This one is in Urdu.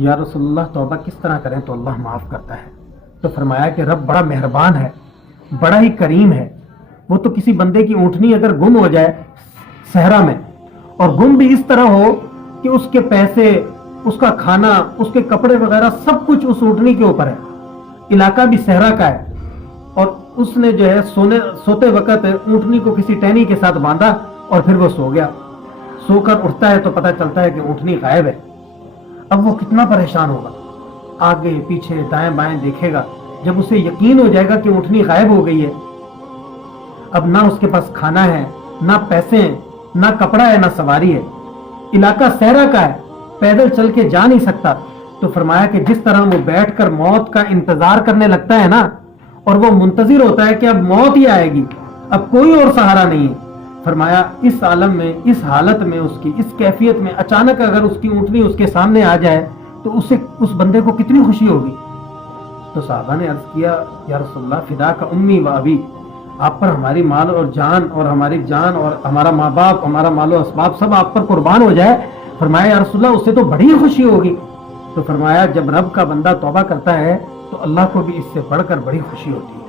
یا رسول اللہ توبہ کس طرح کریں تو اللہ معاف کرتا ہے؟ تو فرمایا کہ رب بڑا مہربان ہے، بڑا ہی کریم ہے. وہ تو کسی بندے کی اونٹنی اگر گم ہو جائے صحرا میں، اور گم بھی اس طرح ہو کہ اس کے پیسے، اس کا کھانا، اس کے کپڑے وغیرہ سب کچھ اس اونٹنی کے اوپر ہے، علاقہ بھی صحرا کا ہے، اور اس نے جو ہے سوتے وقت اونٹنی کو کسی ٹہنی کے ساتھ باندھا اور پھر وہ سو گیا. سو کر اٹھتا ہے تو پتہ چلتا ہے کہ اونٹنی غائب ہے. اب وہ کتنا پریشان ہوگا، آگے پیچھے دائیں بائیں دیکھے گا. جب اسے یقین ہو جائے گا کہ اونٹنی غائب ہو گئی ہے، اب نہ اس کے پاس کھانا ہے، نہ پیسے ہیں، نہ کپڑا ہے، نہ سواری ہے، علاقہ صحرا کا ہے، پیدل چل کے جا نہیں سکتا. تو فرمایا کہ جس طرح وہ بیٹھ کر موت کا انتظار کرنے لگتا ہے نا، اور وہ منتظر ہوتا ہے کہ اب موت ہی آئے گی، اب کوئی اور سہارا نہیں ہے. فرمایا اس عالم میں، اس حالت میں، اس کی اس کیفیت میں اچانک اگر اس کی اونٹنی اس کے سامنے آ جائے تو اسے، اس بندے کو کتنی خوشی ہوگی. تو صحابہ نے عرض کیا یا رسول اللہ فدا کا امی و ابی، آپ پر ہماری مال اور جان، اور ہماری جان اور ہمارا ماں باپ، ہمارا مال و اسباب سب آپ پر قربان ہو جائے. فرمایا یا رسول اللہ اس سے تو بڑی خوشی ہوگی. تو فرمایا جب رب کا بندہ توبہ کرتا ہے تو اللہ کو بھی اس سے بڑھ کر بڑی خوشی ہوتی ہے.